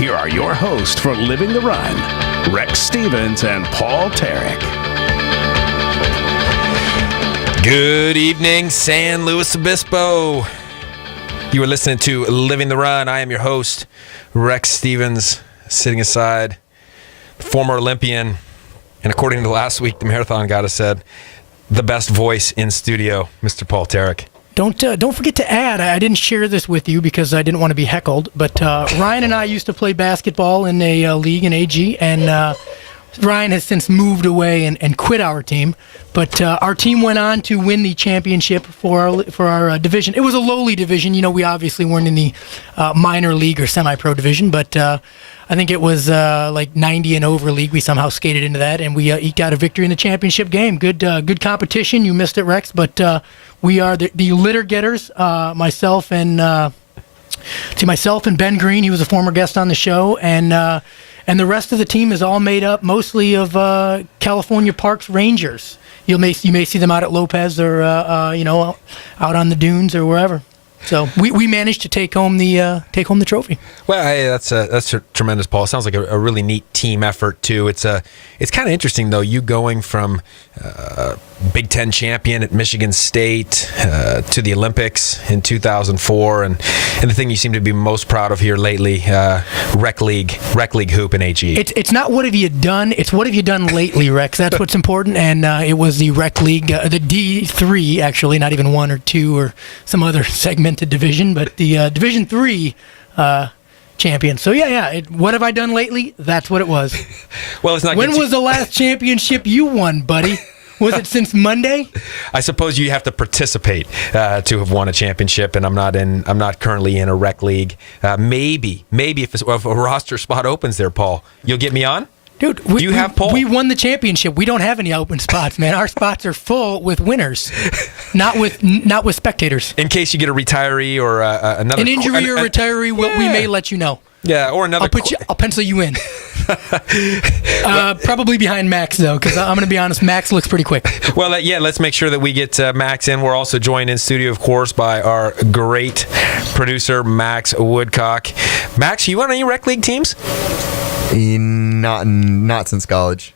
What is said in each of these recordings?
Here are your hosts for Living the Run, Rex Stevens and Paul Terek. Good evening, San Luis Obispo. You are listening to Living the Run. I am your host, Rex Stevens, sitting aside, former Olympian, and according to last week, the marathon goddess said, the best voice in studio, Mr. Paul Terek. Don't forget to add, I didn't share this with you because I didn't want to be heckled, but Ryan and I used to play basketball in a league in AG, and Ryan has since moved away and quit our team. But our team went on to win the championship for our division. It was a lowly division. You know, we obviously weren't in the minor league or semi-pro division, but I think it was like 90 and over league. We somehow skated into that, and we got a victory in the championship game. Good competition. You missed it, Rex, but we are the litter getters. Myself and Ben Green. He was a former guest on the show, and the rest of the team is all made up mostly of California Parks Rangers. You may see them out at Lopez or out on the dunes or wherever. So we managed to take home the trophy. Well, hey, that's tremendous, Paul. It sounds like a really neat team effort too. It's kind of interesting though. You going from Big Ten champion at Michigan State to the Olympics in 2004, and the thing you seem to be most proud of here lately, rec league hoop in AG. It's not what have you done. It's what have you done lately, Rex. That's what's important. And it was the rec league, the D3 actually, not even 1 or 2 or some other segmented division, but the Division 3 champion. So yeah. What have I done lately? That's what it was. Well, it's not. When was the last championship you won, buddy? Was it since Monday? I suppose you have to participate to have won a championship, and I'm not currently in a rec league. Maybe if a roster spot opens there, Paul, you'll get me on. Dude, do you have Paul? We won the championship. We don't have any open spots, man. Our spots are full with winners, not with spectators. In case you get a retiree or another an injury or retiree, we may let you know. Yeah, or another. I'll pencil you in. Probably behind Max though, because I'm going to be honest, Max looks pretty quick. Well, let's make sure that we get Max in. We're also joined in studio, of course, by our great producer, Max Woodcock. Max, you on any rec league teams? Not since college.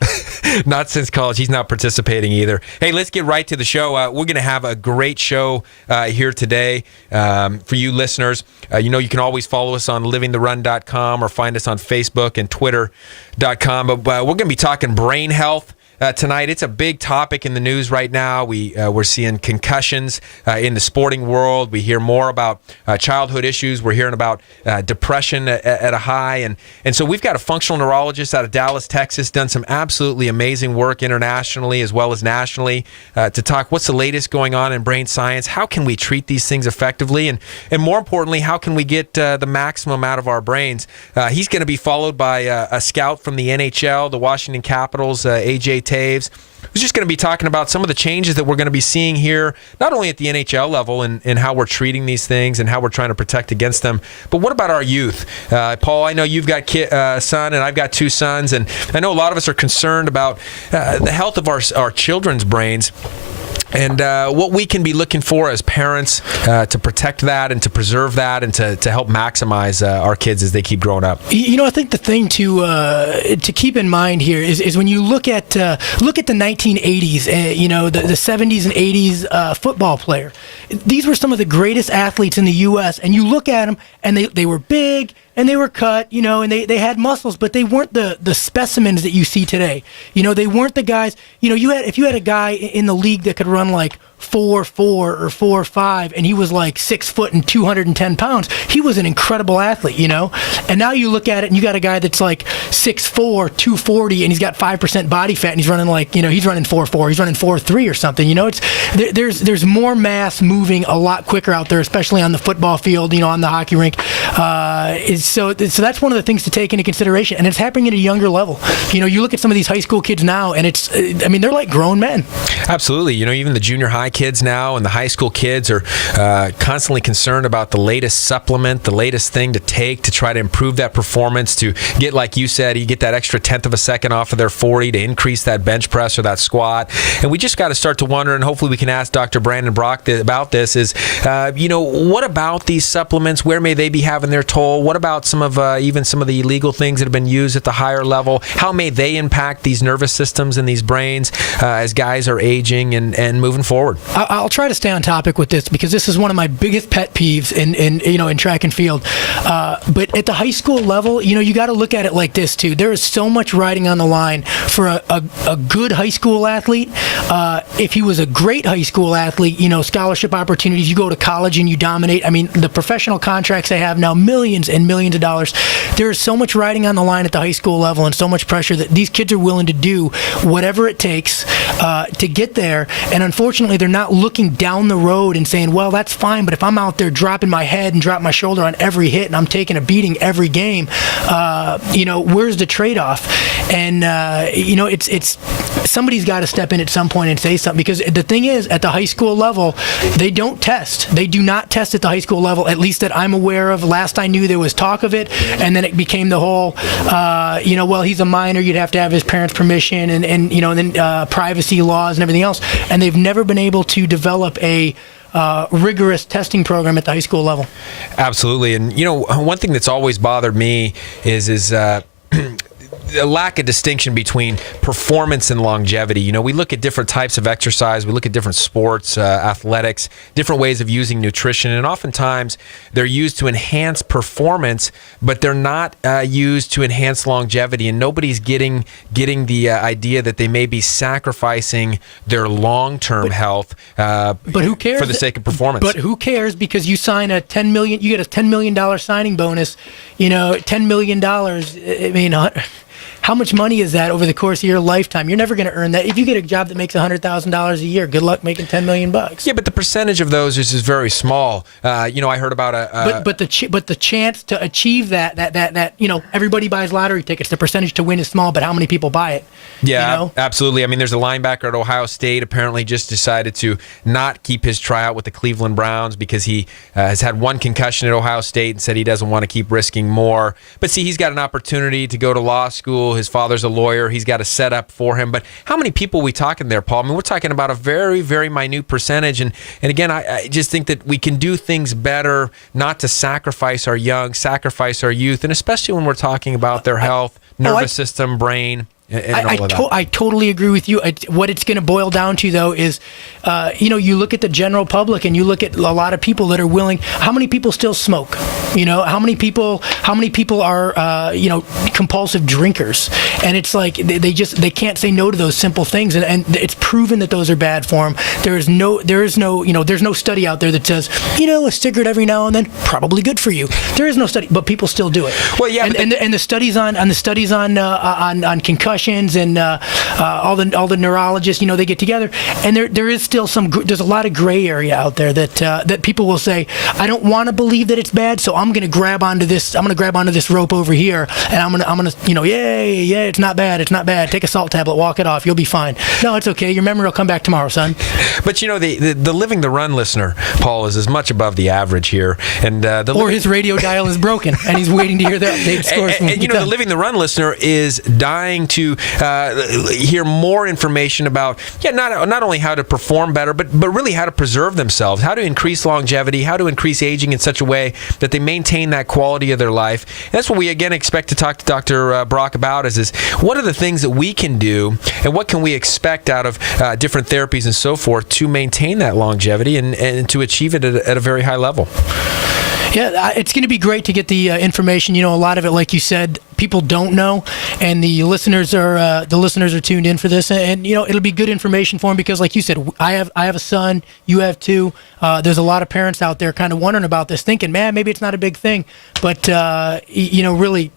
Not since college. He's not participating either. Hey, let's get right to the show. We're going to have a great show here today for you listeners. You can always follow us on livingtherun.com or find us on Facebook and twitter.com. But we're going to be talking brain health. Tonight, it's a big topic in the news right now. We're seeing concussions in the sporting world. We hear more about childhood issues. We're hearing about depression at a high. And so we've got a functional neurologist out of Dallas, Texas, done some absolutely amazing work internationally as well as nationally to talk what's the latest going on in brain science. How can we treat these things effectively? And more importantly, how can we get the maximum out of our brains? He's going to be followed by a scout from the NHL, the Washington Capitals, AJ Taves, who's just going to be talking about some of the changes that we're going to be seeing here, not only at the NHL level and how we're treating these things and how we're trying to protect against them, but what about our youth? Paul, I know you've got a son and I've got 2 sons, and I know a lot of us are concerned about the health of our children's brains. And what we can be looking for as parents to protect that and to preserve that and to help maximize our kids as they keep growing up. I think the thing to keep in mind here is when you look at the 1980s, the 70s and 80s football player. These were some of the greatest athletes in the U.S. And you look at them, and they were big. And they were cut, and they had muscles, but they weren't the specimens that you see today. They weren't the guys. If you had a guy in the league that could run like 4.4 or 4.5, and he was like 6 foot and 210 pounds, he was an incredible athlete, And now you look at it, and you got a guy that's like 6'4", 240, and he's got 5% body fat, and he's running like, he's running 4.4, he's running 4.3 or something. There's more mass moving a lot quicker out there, especially on the football field, on the hockey rink. So that's one of the things to take into consideration, and it's happening at a younger level. You look at some of these high school kids now, and they're like grown men. Absolutely. Even the junior high kids now and the high school kids are constantly concerned about the latest supplement, the latest thing to take to try to improve that performance, to get, like you said, you get that extra tenth of a second off of their 40 to increase that bench press or that squat. And we just got to start to wonder, and hopefully we can ask Dr. Brandon Brock about this, is, what about these supplements? Where may they be having their toll? What about some of even some of the illegal things that have been used at the higher level? How may they impact these nervous systems and these brains as guys are aging and moving forward? I'll try to stay on topic with this because this is one of my biggest pet peeves in track and field. But at the high school level, you got to look at it like this too. There is so much riding on the line for a good high school athlete. If he was a great high school athlete, scholarship opportunities, you go to college and you dominate. I mean, the professional contracts they have now, millions and millions of dollars. There is so much riding on the line at the high school level and so much pressure that these kids are willing to do whatever it takes to get there. And unfortunately, they're not looking down the road and saying, well, that's fine, but if I'm out there dropping my head and dropping my shoulder on every hit and I'm taking a beating every game, where's the trade-off? And, it's somebody's got to step in at some point and say something, because the thing is, at the high school level, they don't test. They do not test at the high school level, at least that I'm aware of. Last I knew, there was talk of it, and then it became the whole, well, he's a minor, you'd have to have his parents' permission, and then privacy laws and everything else. And they've never been able to develop a rigorous testing program at the high school level. Absolutely. And, one thing that's always bothered me is a lack of distinction between performance and longevity. We look at different types of exercise, we look at different sports, athletics, different ways of using nutrition, and oftentimes they're used to enhance performance, but they're not used to enhance longevity, and nobody's getting the idea that they may be sacrificing their long-term health but who cares for the sake of performance. But who cares, because you sign you get a $10 million signing bonus, $10 million, I mean, how much money is that over the course of your lifetime? You're never going to earn that. If you get a job that makes $100,000 a year, good luck making $10 million. Yeah, but the percentage of those is very small. I heard about but the chance to achieve that everybody buys lottery tickets. The percentage to win is small, but how many people buy it? Yeah, absolutely. I mean, there's a linebacker at Ohio State apparently just decided to not keep his tryout with the Cleveland Browns because he has had one concussion at Ohio State and said he doesn't want to keep risking more. But see, he's got an opportunity to go to law school. His father's a lawyer. He's got a setup for him. But how many people are we talking there, Paul? I mean, we're talking about a very, very minute percentage. And again, I just think that we can do things better, not to sacrifice our young, sacrifice our youth, and especially when we're talking about their health, nervous system, brain. I totally agree with you. What it's going to boil down to, though, is, you look at the general public and you look at a lot of people that are willing. How many people still smoke? How many people are, compulsive drinkers? And it's like they can't say no to those simple things. And it's proven that those are bad for them. There's no study out there that says, a cigarette every now and then, probably good for you. There is no study, but people still do it. Well, yeah. And the studies on concussions and all the neurologists, they get together, and there is still there's a lot of gray area out there that people will say, I don't want to believe that it's bad, so I'm going to grab onto this rope over here, and I'm going to yeah, it's not bad, take a salt tablet, walk it off, you'll be fine. No, it's okay, your memory will come back tomorrow, son. But the Living the Run listener, Paul, is much above the average here, and his radio dial is broken and he's waiting to hear the update scores. And the Living the Run listener is dying to hear more information about not only how to perform better, but really how to preserve themselves, how to increase longevity, how to increase aging in such a way that they maintain that quality of their life. And that's what we again expect to talk to Dr. Brock about is what are the things that we can do and what can we expect out of different therapies and so forth to maintain that longevity and to achieve it at a very high level. Yeah, it's going to be great to get the information. A lot of it, like you said, people don't know, and the listeners are tuned in for this, and it'll be good information for them because, like you said, I have a son, you have two. There's a lot of parents out there kind of wondering about this, thinking, man, maybe it's not a big thing, but really.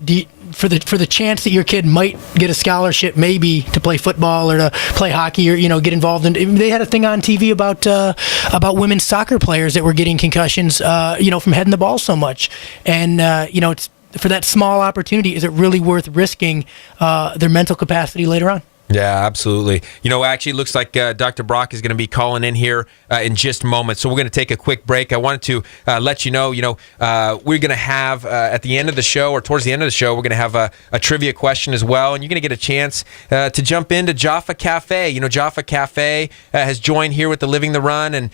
For the chance that your kid might get a scholarship, maybe to play football or to play hockey or get involved in. They had a thing on TV about women's soccer players that were getting concussions, from heading the ball so much, and it's for that small opportunity. Is it really worth risking their mental capacity later on? Yeah, absolutely. Actually, it looks like Dr. Brock is going to be calling in here in just moments. So we're going to take a quick break. I wanted to let you know, we're going to have at the end of the show, or towards the end of the show, we're going to have a trivia question as well, and you're going to get a chance to jump into Jaffa Cafe. Jaffa Cafe has joined here with the Living the Run, and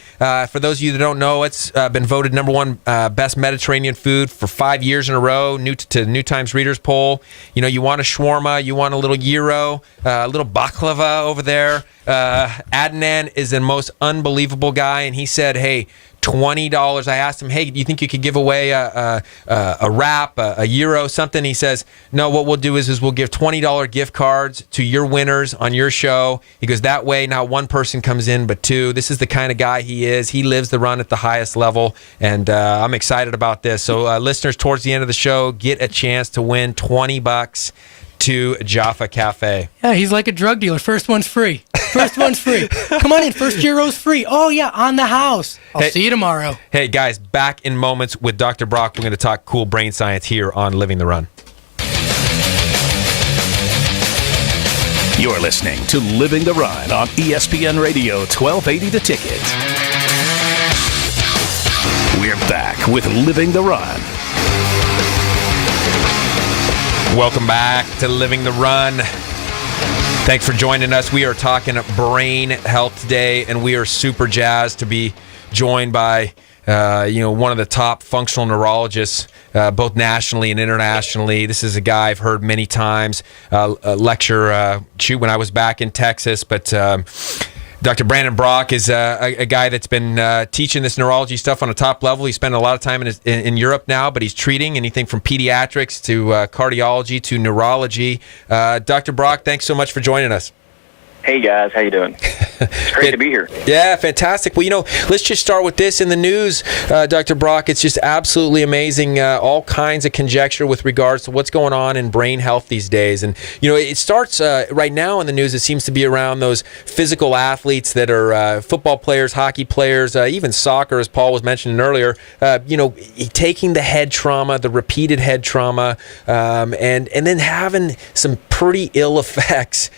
for those of you that don't know, it's been voted number one best Mediterranean food for 5 years in a row, to New Times Readers poll. You want a shawarma, you want a little gyro, a little baklava over there. Adnan is the most unbelievable guy, and he said, hey, $20. I asked him, hey, do you think you could give away a wrap, a euro, something? He says, no, what we'll do is we'll give $20 gift cards to your winners on your show. He goes, that way not one person comes in but two. This is the kind of guy he is. He lives the run at the highest level, and I'm excited about this. So listeners, towards the end of the show, get a chance to win $20 to Jaffa Cafe. Yeah, he's like a drug dealer. First one's free. First one's free. Come on in. First euro's free. Oh, yeah, on the house. I'll see you tomorrow. Hey, guys, back in moments with Dr. Brock. We're going to talk cool brain science here on Living the Run. You're listening to Living the Run on ESPN Radio 1280 The Ticket. We're back with Living the Run. Welcome back to Living the Run. Thanks for joining us. We are talking brain health today, and we are super jazzed to be joined by one of the top functional neurologists, both nationally and internationally. This is a guy I've heard many times lecture when I was back in Texas, but Dr. Brandon Brock is a guy that's been teaching this neurology stuff on a top level. He's spent a lot of time in Europe now, but he's treating anything from pediatrics to cardiology to neurology. Dr. Brock, thanks so much for joining us. Hey guys, how you doing? It's great to be here. Yeah, fantastic. Well, let's just start with this in the news, Dr. Brock. It's just absolutely amazing. All kinds of conjecture with regards to what's going on in brain health these days. And, it starts right now in the news. It seems to be around those physical athletes that are football players, hockey players, even soccer, as Paul was mentioning earlier, taking the head trauma, the repeated head trauma, and then having some pretty ill effects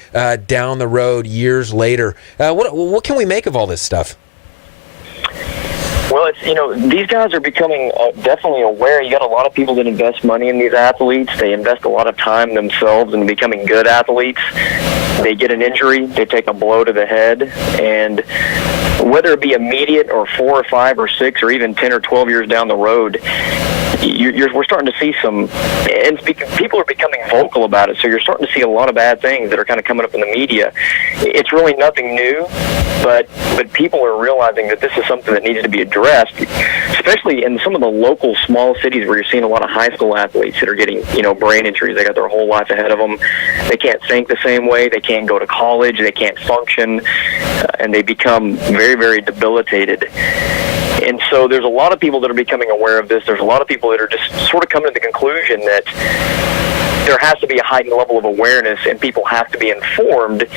down the road years later. What can we make of all this stuff? Well, these guys are becoming definitely aware. You got a lot of people that invest money in these athletes. They invest a lot of time themselves in becoming good athletes. They get an injury, they take a blow to the head, and whether it be immediate or 4 or 5 or 6 or even 10 or 12 years down the road, we're starting to see some, and people are becoming vocal about it, so you're starting to see a lot of bad things that are kind of coming up in the media. It's really nothing new, but people are realizing that this is something that needs to be addressed, especially in some of the local small cities where you're seeing a lot of high school athletes that are getting, brain injuries. They got their whole life ahead of them. They can't think the same way. They can't go to college. They can't function, and they become very, very debilitated. And so there's a lot of people that are becoming aware of this. There's a lot of people that are just sort of coming to the conclusion that there has to be a heightened level of awareness, and people have to be informed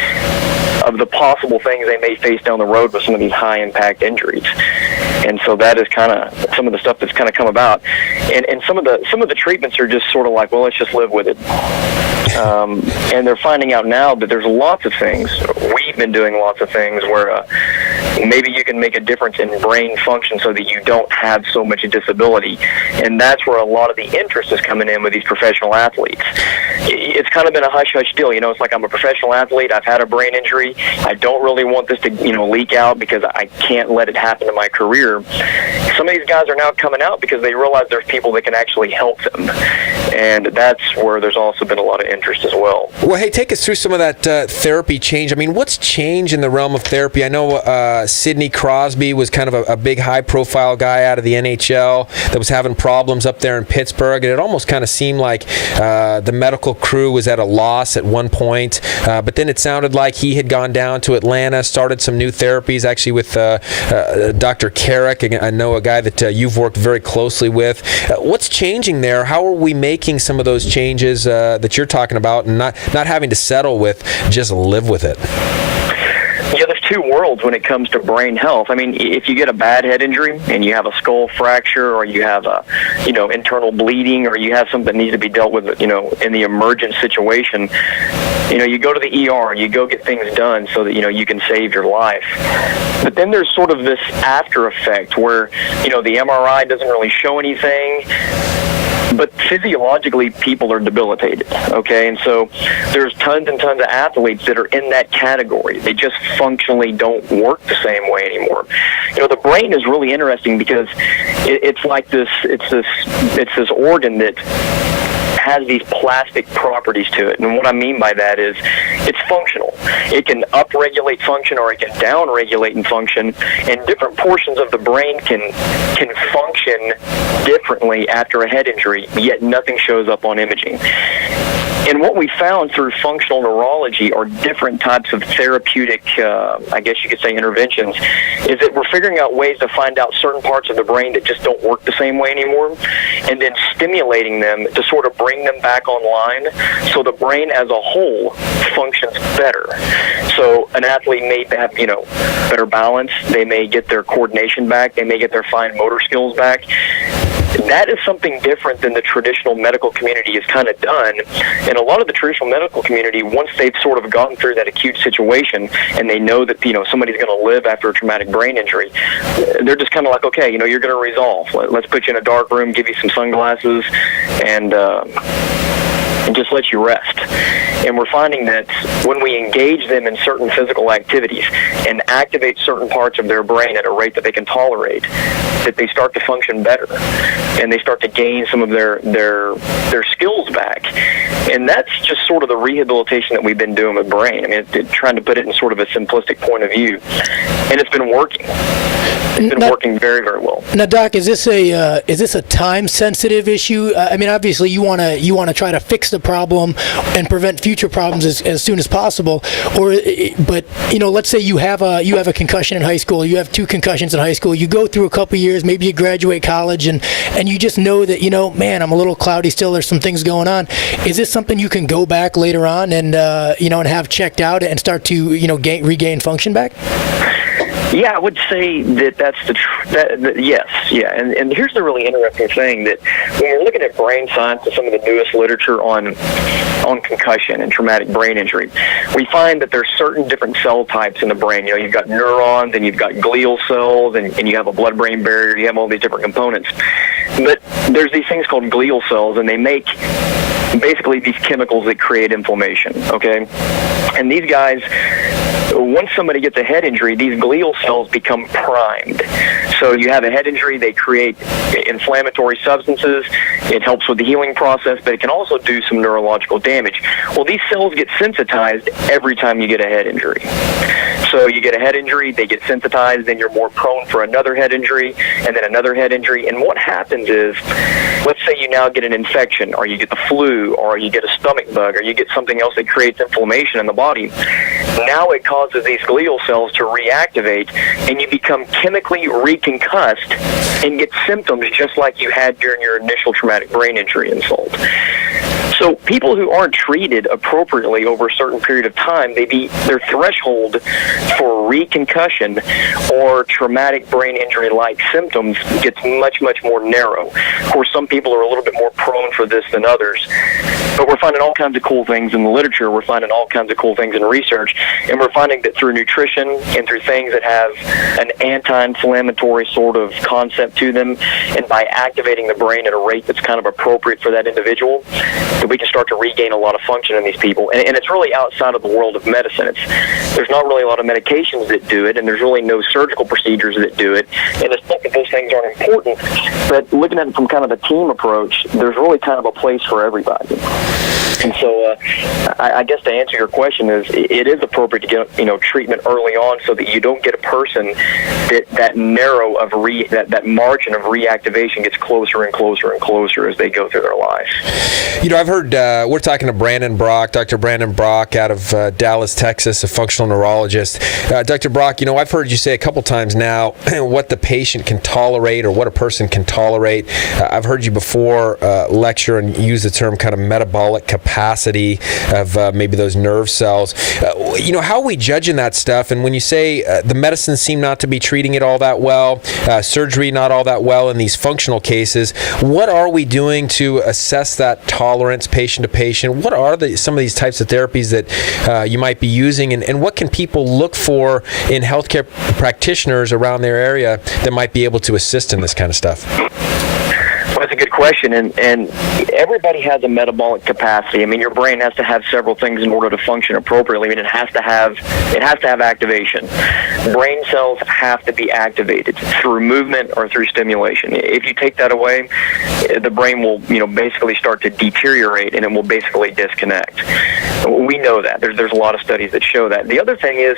of the possible things they may face down the road with some of these high-impact injuries. And so that is kind of some of the stuff that's kind of come about. And some of the treatments are just sort of like, well, let's just live with it. And they're finding out now that there's lots of things. We've been doing lots of things where maybe you can make a difference in brain function so that you don't have so much disability. And that's where a lot of the interest is coming in with these professional athletes. It's kind of been a hush-hush deal. It's like, I'm a professional athlete. I've had a brain injury. I don't really want this to, leak out because I can't let it happen to my career. Some of these guys are now coming out because they realize there's people that can actually help them. And that's where there's also been a lot of interest as well. Well, hey, take us through some of that therapy change. I mean, what's changed in the realm of therapy? I know Sidney Crosby was kind of a big high-profile guy out of the NHL that was having problems up there in Pittsburgh, and it almost kind of seemed like the medical crew was at a loss at one point, but then it sounded like he had gone down to Atlanta, started some new therapies, actually with Dr. Terek. I know a guy that you've worked very closely with. What's changing there? How are we making some of those changes that you're talking about, and not having to settle with just live with it? Yeah, there's two worlds when it comes to brain health. I mean, if you get a bad head injury and you have a skull fracture, or you have a, internal bleeding, or you have something that needs to be dealt with, in the emergent situation, You go to the ER, you go get things done so that, you can save your life. But then there's sort of this after effect where, the MRI doesn't really show anything, but physiologically people are debilitated, okay? And so there's tons and tons of athletes that are in that category. They just functionally don't work the same way anymore. The brain is really interesting because it's like this organ that has these plastic properties to it. And what I mean by that is it's functional. It can upregulate function or it can downregulate in function, and different portions of the brain can function differently after a head injury, yet nothing shows up on imaging. And what we found through functional neurology are different types of therapeutic, I guess you could say, interventions, is that we're figuring out ways to find out certain parts of the brain that just don't work the same way anymore, and then stimulating them to sort of bring them back online so the brain as a whole functions better. So an athlete may have, better balance. They may get their coordination back. They may get their fine motor skills back. That is something different than the traditional medical community has kind of done. And a lot of the traditional medical community, once they've sort of gotten through that acute situation and they know that, somebody's going to live after a traumatic brain injury, they're just kind of like, okay, you're going to resolve. Let's put you in a dark room, give you some sunglasses, and just let you rest. And we're finding that when we engage them in certain physical activities and activate certain parts of their brain at a rate that they can tolerate, that they start to function better and they start to gain some of their skills back. And that's just sort of the rehabilitation that we've been doing with brain. I mean, trying to put it in sort of a simplistic point of view. And it's been working. It's been working very, very well. Now, Doc, is this a time-sensitive issue? I mean, obviously, you want to try to fix the problem and prevent future problems as soon as possible. But let's say you have a concussion in high school. You have 2 concussions in high school. You go through a couple years, maybe you graduate college, and you just know that man, I'm a little cloudy still. There's some things going on. Is this something you can go back later on and and have checked out and start to regain function back? Yeah, I would say that's yes, yeah. And here's the really interesting thing, that when you're looking at brain science and some of the newest literature on concussion and traumatic brain injury, we find that there's certain different cell types in the brain. You've got neurons and you've got glial cells and you have a blood-brain barrier. You have all these different components. But there's these things called glial cells, and they make basically these chemicals that create inflammation, okay? And these guys, once somebody gets a head injury, these glial cells become primed. So you have a head injury, they create inflammatory substances. It helps with the healing process, but it can also do some neurological damage. Well, these cells get sensitized every time you get a head injury. So you get a head injury, they get sensitized, then you're more prone for another head injury, and then another head injury. And what happens is, let's say you now get an infection, or you get the flu, or you get a stomach bug, or you get something else that creates inflammation in the body. Now it causes these glial cells to reactivate, and you become chemically reconcussed and get symptoms just like you had during your initial traumatic brain injury insult. So people who aren't treated appropriately over a certain period of time, their threshold for reconcussion or traumatic brain injury-like symptoms gets much, much more narrow. Of course, some people are a little bit more prone for this than others. But we're finding all kinds of cool things in the literature. We're finding all kinds of cool things in research. And we're finding that through nutrition and through things that have an anti-inflammatory sort of concept to them, and by activating the brain at a rate that's kind of appropriate for that individual, that we can start to regain a lot of function in these people. And it's really outside of the world of medicine. There's not really a lot of medications that do it, and there's really no surgical procedures that do it. And it's not that those things aren't important, but looking at it from kind of a team approach, there's really kind of a place for everybody. And so I guess to answer your question is, it is appropriate to get treatment early on so that you don't get a person that narrow of that margin of reactivation gets closer and closer and closer as they go through their life. I've heard we're talking to Brandon Brock, Dr. Brandon Brock out of Dallas, Texas, a functional neurologist. Dr. Brock, I've heard you say a couple times now what the patient can tolerate or what a person can tolerate. I've heard you before lecture and use the term kind of metabolic metabolic capacity of maybe those nerve cells. How are we judging that stuff? And when you say the medicines seem not to be treating it all that well, surgery not all that well in these functional cases, what are we doing to assess that tolerance patient to patient? What are some of these types of therapies that you might be using, and what can people look for in healthcare practitioners around their area that might be able to assist in this kind of stuff? Well, that's a good question, and everybody has a metabolic capacity. I mean, your brain has to have several things in order to function appropriately. I mean, it has to have activation. Brain cells have to be activated through movement or through stimulation. If you take that away, the brain will, basically start to deteriorate, and it will basically disconnect. We know that. There's a lot of studies that show that. The other thing is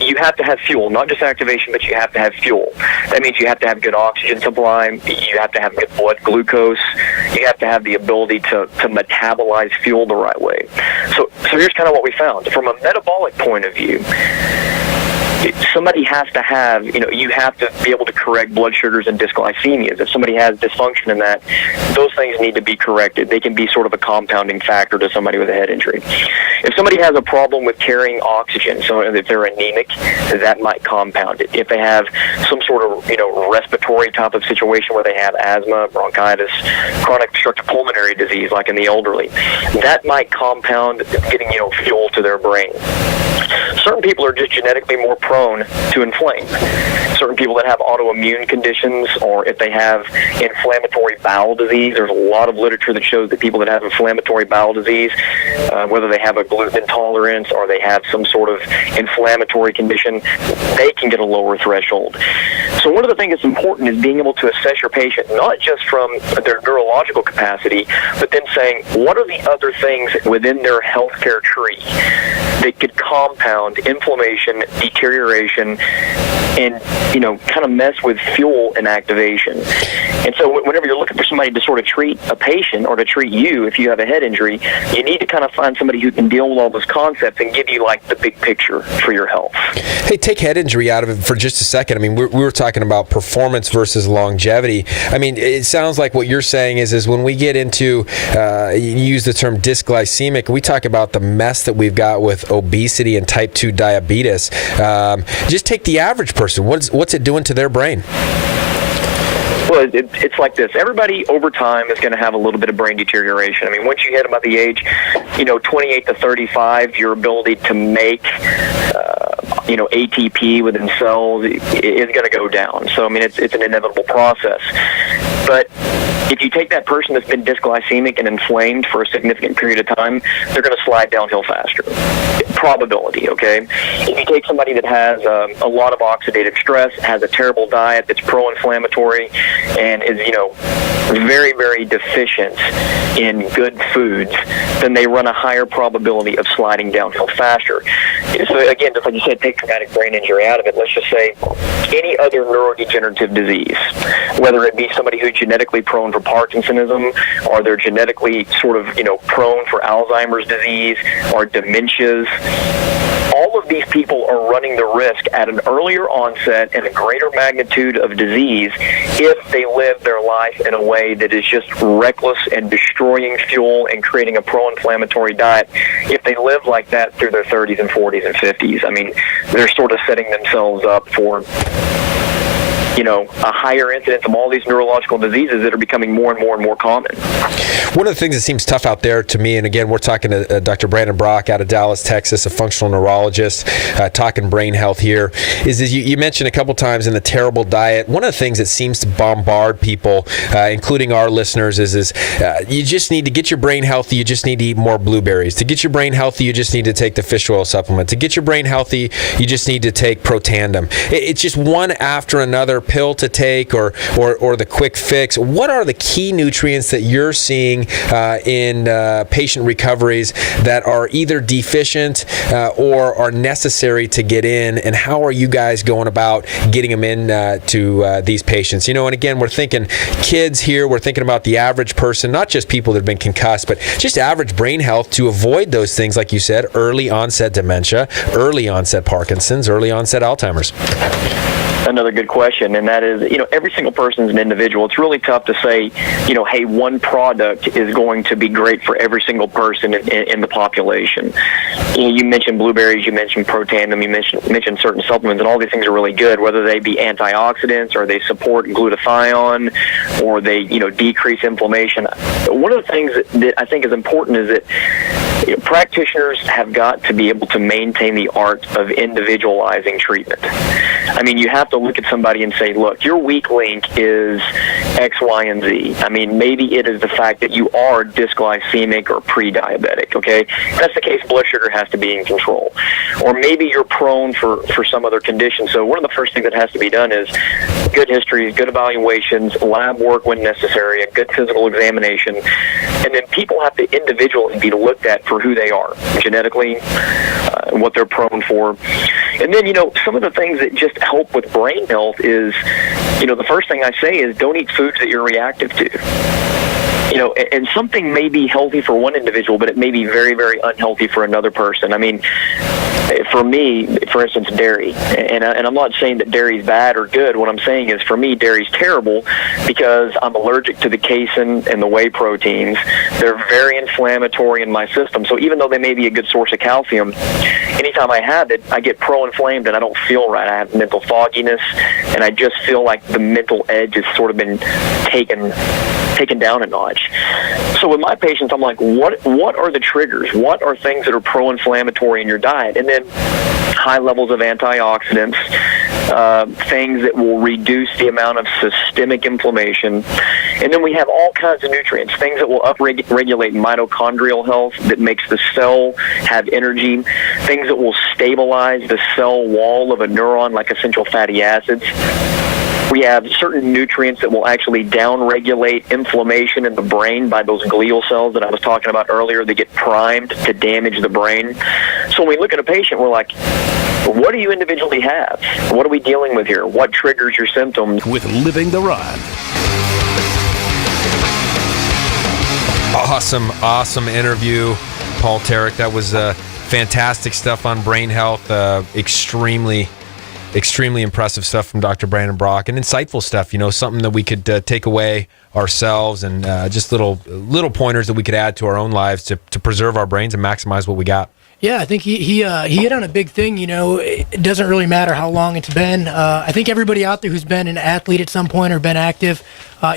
you have to have fuel, not just activation, but you have to have fuel. That means you have to have good oxygen supply. You have to have good blood glucose. You have to have the ability to metabolize fuel the right way. So here's kind of what we found. From a metabolic point of view, somebody has to have, you have to be able to correct blood sugars and dysglycemias. If somebody has dysfunction in that, those things need to be corrected. They can be sort of a compounding factor to somebody with a head injury. If somebody has a problem with carrying oxygen, so if they're anemic, that might compound it. If they have some sort of, respiratory type of situation where they have asthma, bronchitis, chronic obstructive pulmonary disease, like in the elderly, that might compound getting, fuel to their brain. Certain people are just genetically more prone to inflame. Certain people that have autoimmune conditions, or if they have inflammatory bowel disease, there's a lot of literature that shows that people that have inflammatory bowel disease, whether they have a gluten intolerance or they have some sort of inflammatory condition, they can get a lower threshold. So one of the things that's important is being able to assess your patient, not just from their neurological capacity, but then saying, what are the other things within their healthcare tree that could compound inflammation, deterioration, and, kind of mess with fuel and activation. And so whenever you're looking for somebody to sort of treat a patient or to treat you if you have a head injury, you need to kind of find somebody who can deal with all those concepts and give you, the big picture for your health. Hey, take head injury out of it for just a second. I mean, we were talking about performance versus longevity. I mean, it sounds like what you're saying is when we get into, you use the term dysglycemic, we talk about the mess that we've got with obesity and type 2 diabetes. Just take the average person. What's it doing to their brain? Well, it's like this. Everybody over time is going to have a little bit of brain deterioration. I mean, once you hit about the age, 28 to 35, your ability to make, ATP within cells is going to go down. So, I mean, it's an inevitable process. But if you take that person that's been dysglycemic and inflamed for a significant period of time, they're going to slide downhill faster. Probability, okay? If you take somebody that has a lot of oxidative stress, has a terrible diet that's pro-inflammatory, and is, very, very deficient in good foods, then they run a higher probability of sliding downhill faster. So again, just like you said, take traumatic brain injury out of it. Let's just say any other neurodegenerative disease, whether it be somebody who's genetically prone for Parkinsonism, or they're genetically sort of, prone for Alzheimer's disease or dementias. All of these people are running the risk at an earlier onset and a greater magnitude of disease if they live their life in a way that is just reckless and destroying fuel and creating a pro-inflammatory diet. If they live like that through their 30s and 40s and 50s, I mean, they're sort of setting themselves up for a higher incidence of all these neurological diseases that are becoming more and more and more common. One of the things that seems tough out there to me, and again, we're talking to Dr. Brandon Brock out of Dallas, Texas, a functional neurologist, talking brain health here, is you mentioned a couple times in the terrible diet. One of the things that seems to bombard people, including our listeners, is you just need to get your brain healthy. You just need to eat more blueberries. To get your brain healthy, you just need to take the fish oil supplement. To get your brain healthy, you just need to take Protandim. It's just one after another pill to take or the quick fix. What are the key nutrients that you're seeing in patient recoveries that are either deficient or are necessary to get in, and how are you guys going about getting them in to these patients? And again, we're thinking kids here, we're thinking about the average person, not just people that have been concussed, but just average brain health to avoid those things, like you said, early onset dementia, early onset Parkinson's, early onset Alzheimer's. another good question, and that is, every single person is an individual. It's really tough to say, hey, one product is going to be great for every single person in the population. You mentioned blueberries, you mentioned Protandim, you mentioned certain supplements, and all these things are really good, whether they be antioxidants or they support glutathione or they, decrease inflammation. One of the things that I think is important is that practitioners have got to be able to maintain the art of individualizing treatment. I mean, you have to look at somebody and say, look, your weak link is X, Y, and Z. I mean, maybe it is the fact that you are dysglycemic or pre-diabetic, okay? If that's the case, blood sugar has to be in control. Or maybe you're prone for some other condition. So one of the first things that has to be done is good histories, good evaluations, lab work when necessary, a good physical examination. And then people have to individually be looked at for who they are, genetically, what they're prone for. And then, some of the things that just help with brain health is, the first thing I say is don't eat foods that you're reactive to. And something may be healthy for one individual, but it may be very, very unhealthy for another person. I mean, for me, for instance, dairy, and I'm not saying that dairy is bad or good. What I'm saying is, for me, dairy's terrible because I'm allergic to the casein and the whey proteins. They're very inflammatory in my system. So even though they may be a good source of calcium, anytime I have it, I get pro-inflamed and I don't feel right. I have mental fogginess, and I just feel like the mental edge has sort of been taken down a notch. So with my patients, I'm like, what are the triggers? What are things that are pro-inflammatory in your diet? And then high levels of antioxidants, things that will reduce the amount of systemic inflammation. And then we have all kinds of nutrients, things that will upregulate mitochondrial health, that makes the cell have energy, things that will stabilize the cell wall of a neuron, like essential fatty acids. We have certain nutrients that will actually downregulate inflammation in the brain by those glial cells that I was talking about earlier. They get primed to damage the brain. So when we look at a patient, we're like, what do you individually have? What are we dealing with here? What triggers your symptoms? With Living the Run. Awesome interview, Paul Terek. That was fantastic stuff on brain health. Extremely impressive stuff from Dr. Brandon Brock, and insightful stuff, something that we could take away ourselves, and just little pointers that we could add to our own lives to preserve our brains and maximize what we got. Yeah, I think he hit on a big thing. It doesn't really matter how long it's been. I think everybody out there who's been an athlete at some point or been active,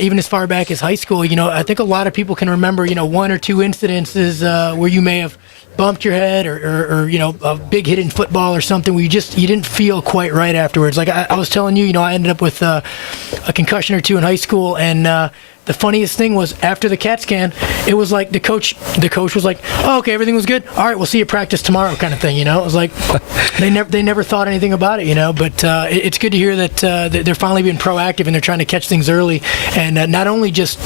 even as far back as high school, I think a lot of people can remember, one or two incidences where you may have bumped your head or a big hit in football or something where you didn't feel quite right afterwards. Like I was telling you, I ended up with a concussion or two in high school, and the funniest thing was after the CAT scan, it was like the coach was like, "Oh, okay, everything was good. All right, we'll see you practice tomorrow," kind of thing. It was like they never thought anything about it. But it's good to hear that they're finally being proactive and they're trying to catch things early, and not only just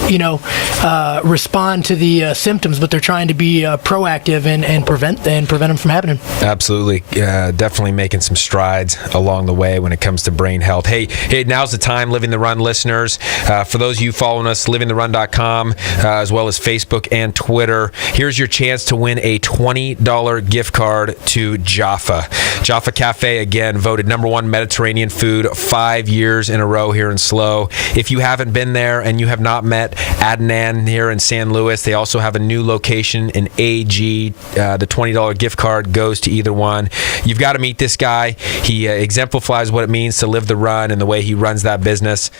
respond to the symptoms, but they're trying to be proactive and prevent them from happening. Absolutely, definitely making some strides along the way when it comes to brain health. Hey, now's the time, Living the Run listeners. For those of you following us, livingtherun.com, as well as Facebook and Twitter. Here's your chance to win a $20 gift card to Jaffa. Jaffa Cafe, again, voted #1 Mediterranean food 5 years in a row here in SLO. If you haven't been there and you have not met Adnan here in San Luis, they also have a new location in AG. The $20 gift card goes to either one. You've got to meet this guy. He exemplifies what it means to live the run and the way he runs that business.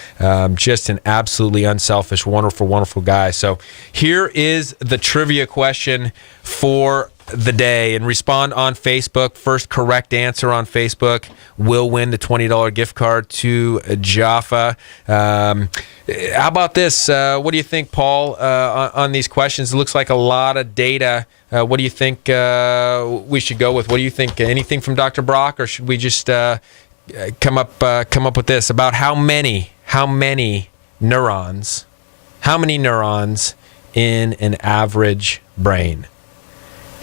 Just an absolutely unselfish, wonderful guy. So here is the trivia question for the day, and respond on Facebook. First correct answer on Facebook will win the $20 gift card to Jaffa. How about this? What do you think, Paul, on these questions? It looks like a lot of data. What do you think we should go with? What do you think? Anything from Dr. Brock, or should we just come up with this about how many neurons in an average brain?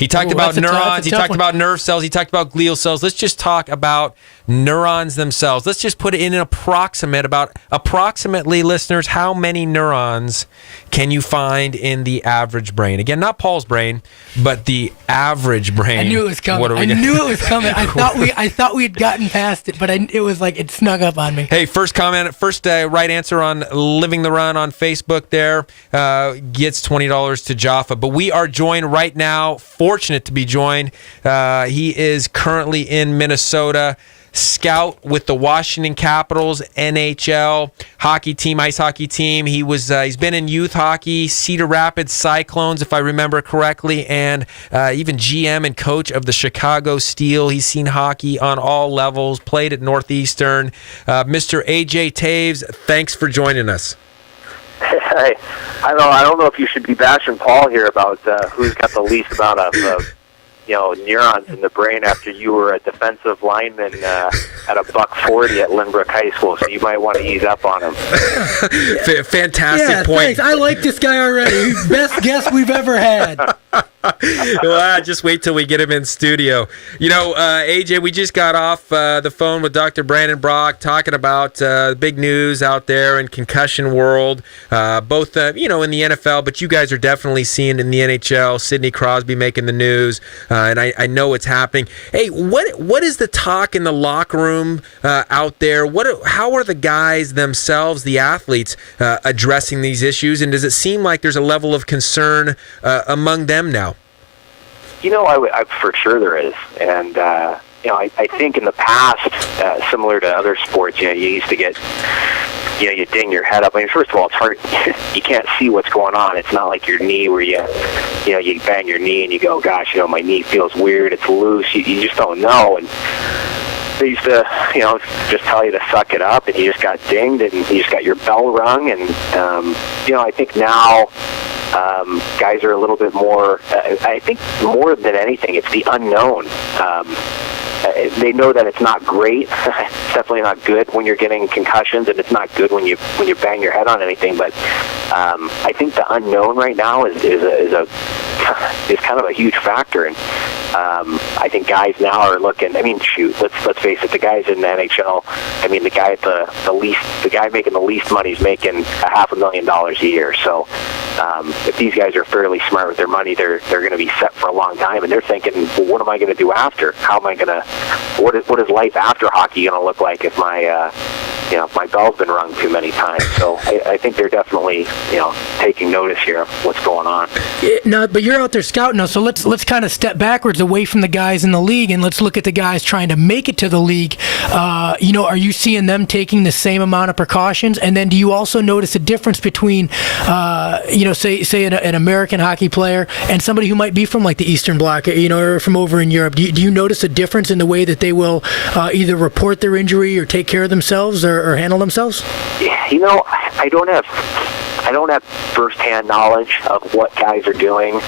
He talked about neurons. He talked about nerve cells. He talked about glial cells. Let's just talk about neurons themselves. Let's just put it in an approximately, listeners, how many neurons can you find in the average brain? Again, not Paul's brain, but the average brain. I knew it was coming. I thought we had gotten past it, but it was like it snuck up on me. Hey, first right answer on Living the Run on Facebook there gets $20 to Jaffa. But we are joined right now, fortunate to be joined. He is currently in Minnesota. Scout with the Washington Capitals NHL hockey team, ice hockey team. He's been in youth hockey, Cedar Rapids Cyclones, if I remember correctly, and even GM and coach of the Chicago Steel. He's seen hockey on all levels, played at Northeastern. Mr. AJ Taves, thanks for joining us. Hey, I don't know if you should be bashing Paul here about who's got the least amount of neurons in the brain after you were a defensive lineman at $140 at Lynbrook High School, so you might want to ease up on him. Fantastic point. Thanks. I like this guy already. Best guest we've ever had. Well, just wait till we get him in studio. AJ, we just got off the phone with Dr. Brandon Brock talking about big news out there in concussion world, both in the NFL, but you guys are definitely seeing in the NHL. Sidney Crosby making the news, and I know it's happening. Hey, what is the talk in the locker room out there? How are the guys themselves, the athletes, addressing these issues, and does it seem like there's a level of concern among them now? I for sure there is, and I think in the past, similar to other sports, you used to get, you ding your head up. I mean, first of all, it's hard. You can't see what's going on. It's not like your knee where you bang your knee and you go, gosh, my knee feels weird. It's loose. You just don't know. And they used to, just tell you to suck it up, and you just got dinged, and you just got your bell rung. And I think now. Guys are a little bit more, I think more than anything, it's the unknown. They know that it's not great. It's definitely not good when you're getting concussions, and it's not good when you bang your head on anything. But I think the unknown right now is kind of a huge factor. And I think guys now are looking. I mean, shoot, let's face it. The guys in the NHL. I mean, the guy the guy making the least money is making $500,000 a year. So if these guys are fairly smart with their money, they're going to be set for a long time, and they're thinking, well, what am I going to do after? How am I going to? What is life after hockey going to look like if my my bell's been rung too many times? So I think they're definitely taking notice here of what's going on. No, but you're out there scouting now, so let's kind of step backwards away from the guys in the league, and let's look at the guys trying to make it to the league. Are you seeing them taking the same amount of precautions? And then do you also notice a difference between say an American hockey player and somebody who might be from like the Eastern Bloc, or from over in Europe? Do you notice a difference in the way that they will either report their injury or take care of themselves or handle themselves? Yeah, I don't have firsthand knowledge of what guys are doing,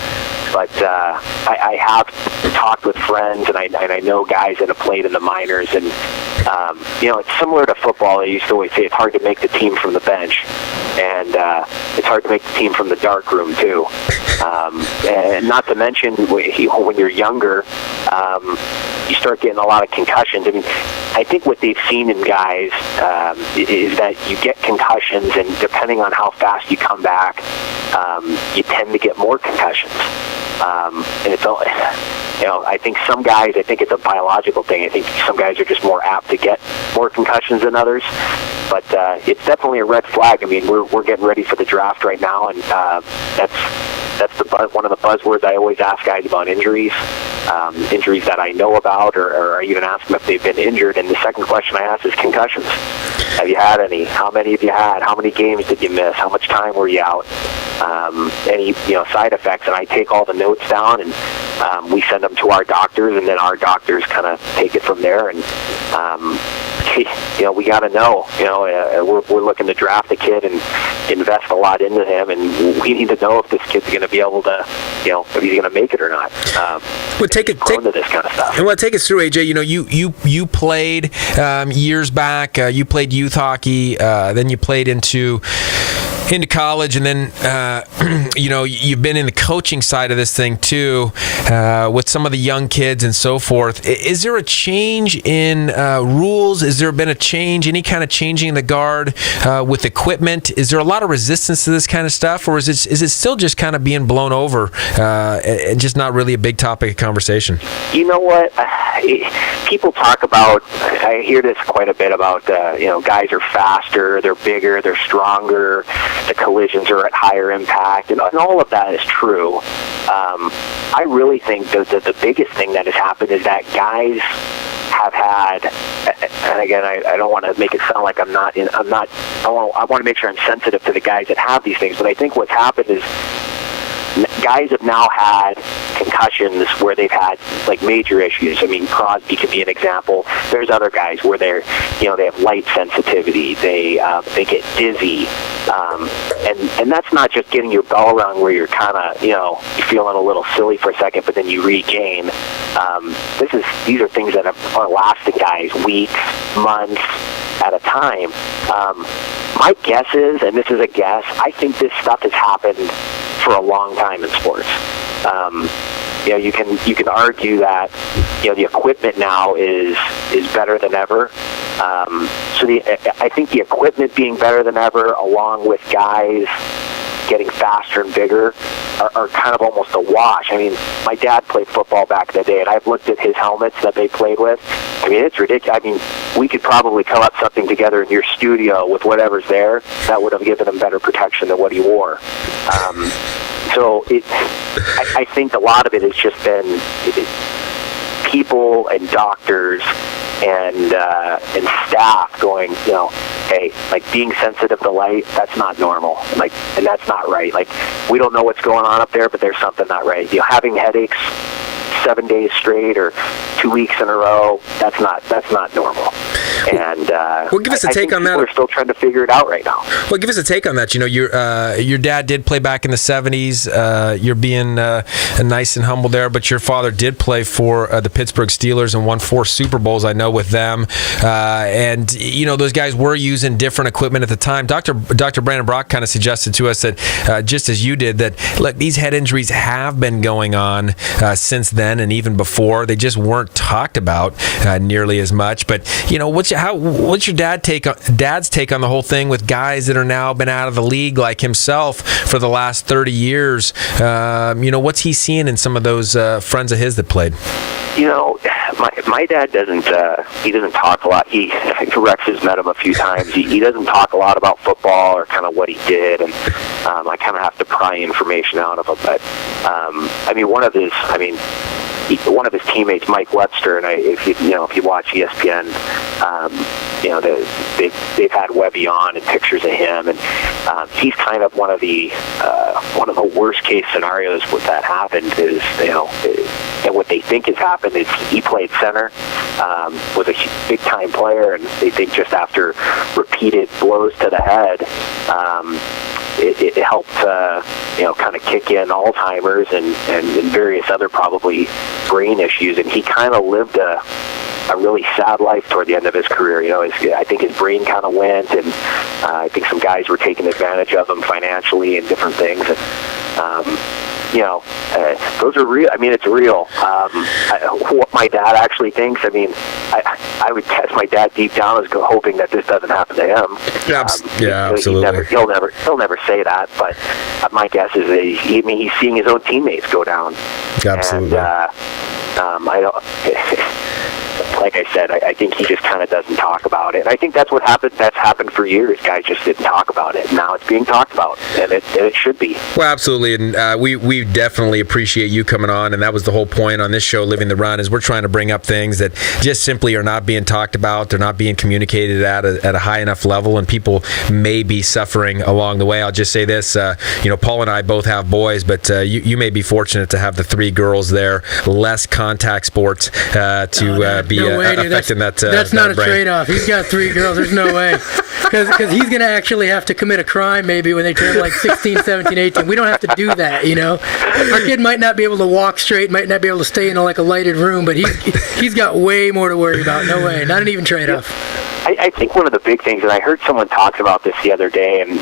but I have talked with friends, and I know guys that have played in the minors, and it's similar to football. They used to always say it's hard to make the team from the bench, and it's hard to make the team from the dark room too. And not to mention when you're younger, you start getting a lot of concussions. I mean, I think what they've seen in guys is that you get concussions, and depending on how fast you come back, you tend to get more concussions. And it's all, I think some guys, it's a biological thing. I think some guys are just more apt to get more concussions than others. But it's definitely a red flag. I mean, we're getting ready for the draft right now, and that's one of the buzzwords I always ask guys about injuries that I know about, or I even ask them if they've been injured. And the second question I ask is concussions. Have you had any? How many have you had? How many games did you miss? How much time were you out? Any side effects? And I take all the notes down, and we send them to our doctors, and then our doctors kind of take it from there. And we got to know. We're looking to draft a kid and invest a lot into him, and we need to know if this kid's going to be able to, if he's going to make it or not. Take to this kind of stuff. And take us through, AJ. You played years back. You played youth hockey. Then you played into college, and then you've been in the coaching side of this thing too, with some of the young kids and so forth. Is there a change in rules? Has there been a change, any kind of changing the guard with equipment? Is there a lot of resistance to this kind of stuff, or is it still just kind of being blown over and just not really a big topic of conversation? You know what? People talk about, I hear this quite a bit about, guys are faster, they're bigger, they're stronger, the collisions are at higher impact, and all of that is true. I really think that the biggest thing that has happened is that guys have had, and again, I don't want to make it sound like I want to make sure I'm sensitive to the guys that have these things, but I think what's happened is guys have now had concussions where they've had like major issues. I mean, Crosby could be an example. There's other guys where they have light sensitivity. They get dizzy, and that's not just getting your bell rung where you're kind of you're feeling a little silly for a second, but then you regain. These are things that are lasting guys weeks, months at a time. My guess is, and this is a guess, I think this stuff has happened for a long time in sports. You can argue that the equipment now is better than ever. I think the equipment being better than ever, along with guys getting faster and bigger, are kind of almost a wash. I mean, my dad played football back in the day, and I've looked at his helmets that they played with. I mean, it's ridiculous. I mean, we could probably come up something together in your studio with whatever's there that would have given him better protection than what he wore. I think a lot of it has just been people and doctors and staff going, hey, like being sensitive to light, that's not normal. And that's not right. Like, we don't know what's going on up there, but there's something not right. Having headaches 7 days straight or 2 weeks in a row, that's not normal. And give us a take on that. We're still trying to figure it out right now. Well, give us a take on that. Your dad did play back in the 70s. You're being nice and humble there, but your father did play for the Pittsburgh Steelers and won 4 Super Bowls, I know, with them. And those guys were using different equipment at the time. Dr. Brandon Brock kind of suggested to us that, just as you did, that look, these head injuries have been going on since then and even before. They just weren't talked about nearly as much. But what's your dad's take on the whole thing with guys that are now been out of the league like himself for the last 30 years? What's he seeing in some of those friends of his that played? My dad doesn't talk a lot. Rex has met him a few times. He doesn't talk a lot about football or kind of what he did, and I kind of have to pry information out of him. But one of his teammates, Mike Webster, and if you watch ESPN, they've had Webby on and pictures of him, and he's kind of one of the worst case scenarios. What that happened is, and what they think has happened is he played center, was a big time player, and they think just after repeated blows to the head, it helped kind of kick in Alzheimer's and various other probably brain issues, and he kind of lived a really sad life toward the end of his career. I think his brain kind of went, and I think some guys were taking advantage of him financially and different things. And those are real. I mean, it's real. What my dad actually thinks, I would test my dad deep down as hoping that this doesn't happen to him. Absolutely. He'll never say that, but my guess is that he's seeing his own teammates go down. Absolutely. And I don't. Like I said, I think he just kind of doesn't talk about it. And I think that's what happened. That's happened for years. Guys just didn't talk about it. Now it's being talked about, and it should be. Well, absolutely, and we definitely appreciate you coming on, and that was the whole point on this show, Living the Run, is we're trying to bring up things that just simply are not being talked about. They're not being communicated at a high enough level, and people may be suffering along the way. I'll just say this, Paul and I both have boys, but you may be fortunate to have the 3 girls there, less contact sports to be affecting that. That's not a brain. trade-off. He's got 3 girls. There's no way. Because he's going to actually have to commit a crime maybe when they turn like 16, 17, 18. We don't have to do that, Our kid might not be able to walk straight, might not be able to stay in a lighted room, but he's got way more to worry about. No way. Not an even trade-off. I think one of the big things, and I heard someone talk about this the other day, and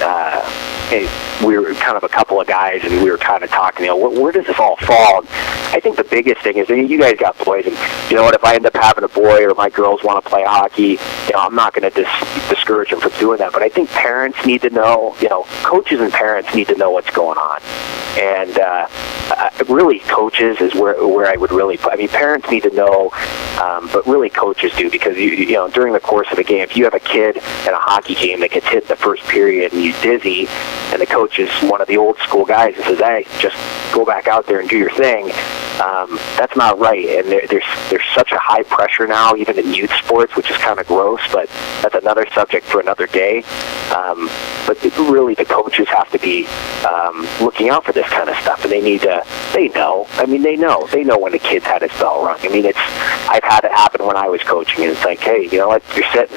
we were kind of a couple of guys, and we were kind of talking, where does this all fall? And I think the biggest thing is, you guys got boys, and you know what, if I end up having a boy or my girls want to play hockey, I'm not going to discourage them from doing that. But I think parents need to know, coaches and parents need to know what's going on. And really, coaches is where I would really put. I mean, parents need to know, but really coaches do, because during the course of a game, if you have a kid in a hockey game that gets hit in the first period and he's dizzy, and the coach is one of the old school guys and says, "Hey, just go back out there and do your thing," that's not right. And there's such a high pressure now, even in youth sports, which is kind of gross, but that's another subject for another day. But really, the coaches have to be looking out for this kind of stuff, and they know. I mean, they know when the kid's had his bell rung. I mean, I've had it happen when I was coaching, and it's like, hey, you know what, you're sitting,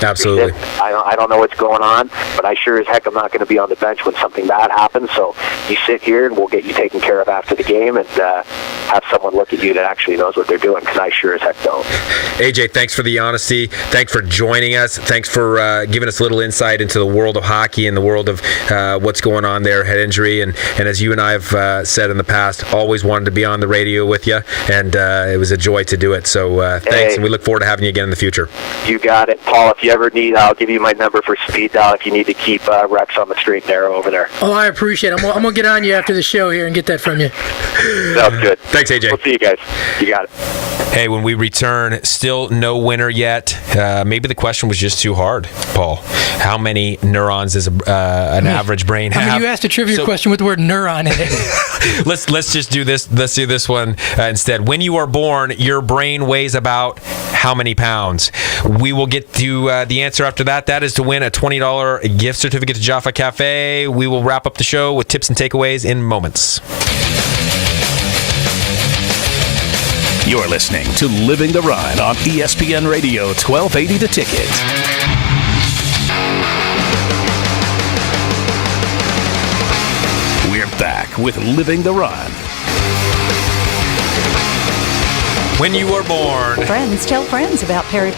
Absolutely. You're sitting. I don't know what's going on, but I sure as heck am not going to be on the bench when something bad happens. So you sit here, and we'll get you taken care of after the game, and have someone look at you that actually knows what they're doing, because I sure as heck don't. AJ, thanks for the honesty. Thanks for joining us. Thanks for giving us a little insight into the world of hockey and the world of what's going on there, head injury. And as you and I have said in the past, always wanted to be on the radio with you, and it was a joy to do it. So thanks, and we look forward to having you again in the future. You got it. Paul, if you ever need, I'll give you my number for speed dial if you need to keep Rex on the straight and narrow over there. Oh, I appreciate it. I'm going to get on you after the show here and get that from you. Sounds good. Thanks, AJ. We'll see you guys. You got it. Hey, when we return, still no winner yet. Maybe the question was just too hard, Paul. How many neurons does an average brain have? I mean, you asked a trivia question with the word neuron in it. Let's just do this. Let's do this one instead. When you are born, your brain weighs about how many pounds? We will get to the answer after that. That is to win a $20 gift certificate to Jaffa Cafe. We will wrap up the show with tips and takeaways in moments. You're listening to Living the Ride on ESPN Radio 1280 The Ticket. We're back with Living the Ride. When you were born, Friends tell friends about Perry.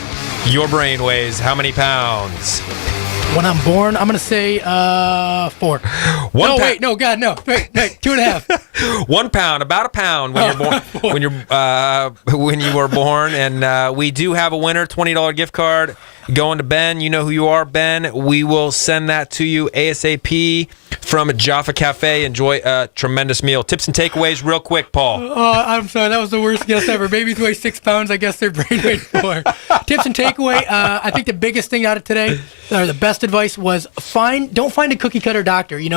your brain weighs how many pounds? When I'm born, I'm going to say 4. No, wait, no, God, no. Wait, 2.5. 1 pound, about a pound when you're born. When you were born, and we do have a winner, $20 gift card going to Ben. You know who you are, Ben. We will send that to you ASAP from Jaffa Cafe. Enjoy a tremendous meal. Tips and takeaways, real quick, Paul. Oh, I'm sorry. That was the worst guess ever. Babies weigh 6 pounds. I guess their brain weighed 4. Tips and takeaway. I think the biggest thing out of today, or the best advice, was don't find a cookie cutter doctor. You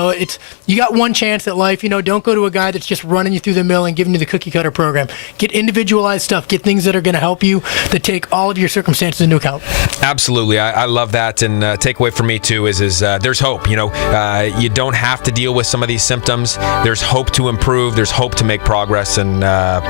got one chance at life. Don't go to a guy that's just running you through the mill and giving you the cookie cutter program. Get individualized stuff. Get things that are going to help you, that take all of your circumstances into account. Absolutely. I love that. And takeaway for me, too, is there's hope. You don't have to deal with some of these symptoms. There's hope to improve. There's hope to make progress, and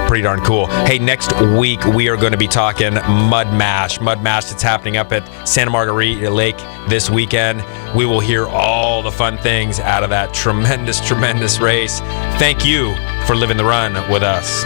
pretty darn cool. Hey, next week we are going to be talking Mud Mash. Mud Mash that's happening up at Santa Margarita Lake this weekend. We will hear all the fun things out of that tremendous, tremendous race. Thank you for living the run with us.